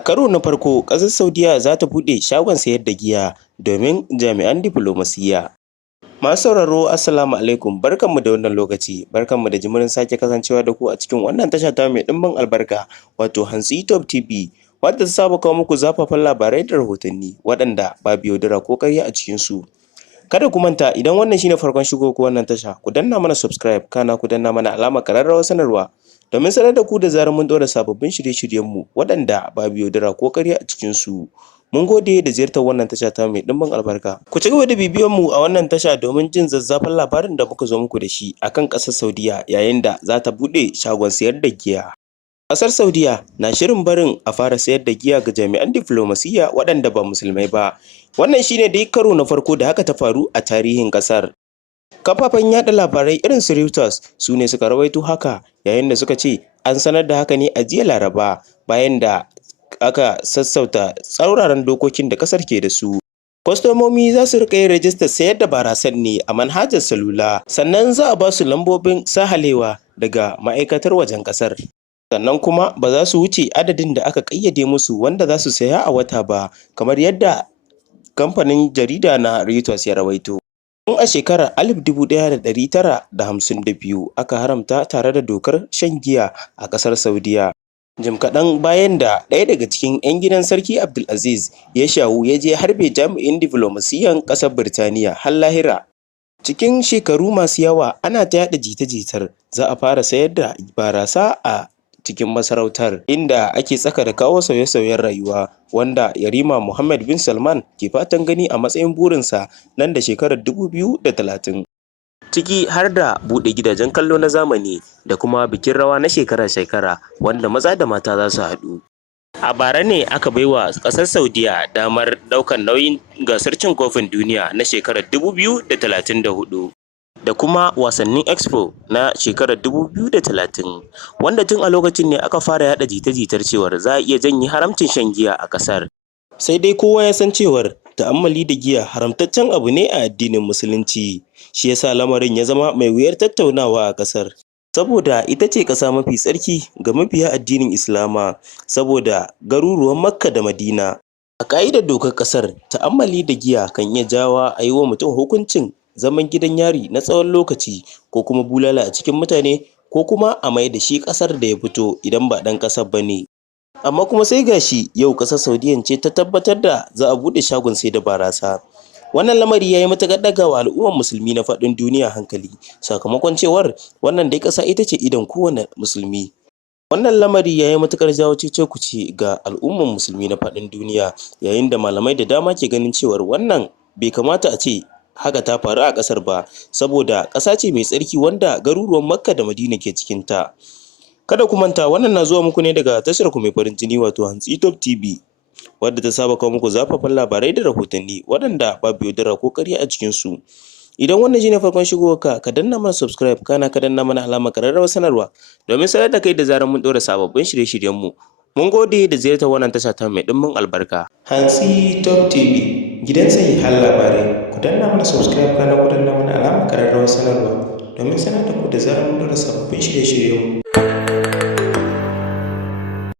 A karo na farko, ƙasar Saudiyya za ta buɗe shagon sayar da giya domin jami'an diflomasiyya. Masu sauraro Assalamu alaikum, barkanmu da wannan lokaci, barkanmu da jimirin sake kasancewa da ku a cikin wannan tasha ta mai ɗimbin albarka, wato Hantsi Top TV, wadda ta saba kawo muku zafafan labarai da rahotanni waɗanda babu yaudara ko ƙarya a cikinsu. Kada ku manta, idan wannan shine farkon shigo ku wannan tasha, ku danna mana subscribe, kana ku danna mana alamar ƙararrawar sanarwa domin sanar da ku da zarar mun ɗora sababbin shirye-shiryenmu waɗanda babu yaudara ko ƙarya a cikinsu. Mun gode da ziyartar wannan tasha ta mai ɗimbin albarka. Ku ci gaba da bibiyan mu a wannan tasha domin jin zazzafan labarin da muka zo muku da shi akan ƙasar Saudiyya yayin da za ta buɗe shagon sayar da giya. Ƙasar Saudiyya na shirin barin a fara sayar da giya ga jami'an diflomasiyya waɗanda ba musulmai ba. Wannan shine dai karo na farko da haka ta faru a tarihin ƙasar. Kafafen yaɗa labarai irin su Reuters su ne suka rawaito haka, yayin da suka ce an sanar da haka ne a jiya Laraba bayan da aka sassauta tsauraran dokokin da ƙasar ke da su. Kwastomomi za su riƙa yin rajistar sayar da barasan ne a manhajar salula, sannan za a ba su lambobin sahalewa daga ma'aikatar wajen ƙasar. Sannan kuma ba za su wuce adadin da aka ƙayyade musu wanda za su saya a wata ba, kamar yadda kamfanin jarida na Reuters ya rawaito. Tun a shekarar 1952 aka haramta tare da dokar shan giya a ƙasar Saudiyya. Jim kaɗan bayan da ɗaya daga cikin 'yan gidan Sarki Abdulaziz ya shawu ya je harbe jami'in diflomasiyyan ƙasar Birtaniya har lahira. Cikin shekaru masu yawa ana ta yaɗa jita-jitar za a fara sayar da barasa a cikin masarautar, inda ake tsaka da kawo sauye-sauyen rayuwa wanda Yarima Mohammed bin Salman ke fatan gani a matsayin burinsa nan da shekarar 2030. Ciki har da buɗe gidajen kallo na zamani da kuma bikin rawa na shekara-shekara wanda maza da mata za su haɗu. A bara ne aka baiwa ƙasar Saudiyya damar ɗaukar nauyin gasar cin kofin duniya na shekarar 2034 da kuma wasannin Expo na shekarar 2030, wanda tun a lokacin ne aka fara yaɗa jita-jitar cewar za a iya janye haramcin shan giya a ƙasar. Sai dai kowa ya san cewar ta'ammali da giya haramtaccen abu ne a addinin Musulunci, shi yasa lamarin ya zama mai wuyar tattaunawa a ƙasar. Saboda ita ce ƙasa mafi tsarki ga mabiya addinin Islama, saboda garuruwan Makka da Madina. A ƙa'idar dokar ƙasar, ta'ammali da giya kan iya jawo a yi wa mutum hukuncin zaman gidan yari na tsawon lokaci ko kuma bulala a cikin mutane, ko kuma a mai da shi ƙasar da ya fito idan ba ɗan ƙasar ba ne. Amma kuma sai gashi yau ƙasar Saudiyya ce ta tabbatar da za a buɗe shagon sai da barasa. Wannan lamari ya yi matuƙar ɗaga wa al'ummar musulmi na faɗin duniya hankali, sakamakon cewar wannan dai ƙasa ita ce idon kowane musulmi. Wannan lamari ya yi matuƙar jawo cece-kuce ga al'ummar musulmi na faɗin duniya, yayin da malamai da dama ke ganin cewar wannan bai kamata a ce haka ta faru a ƙasar ba, saboda ƙasa ce mai tsarki wanda garuruwan Makka da Madina ke cikinta. Kada ku manta, wannan na zuwa muku ne daga tashar ku mai farin jini, wato Hantsi Top TV, wadda ta saba kawo muku zafafan labarai da rahotanni waɗanda babu yaudara ko ƙarya a cikinsu. Idan wannan shine farkon shigowarka, ka danna mana subscribe, kana ka danna mana alamar ƙararrawar sanarwa domin sanar da kai da zarar mun ɗora sababbin shirye-shiryenmu. Mun gode da ziyartar wannan tasha ta mai ɗimbin albarka. Hantsi Top TV, gidan sahihan labarai. Ku danna mana subscribe, kana ku danna mana alamar ƙararrawar sanarwa domin sanar da ku da zarar mun ɗora sababbin shirye-shiryenmu.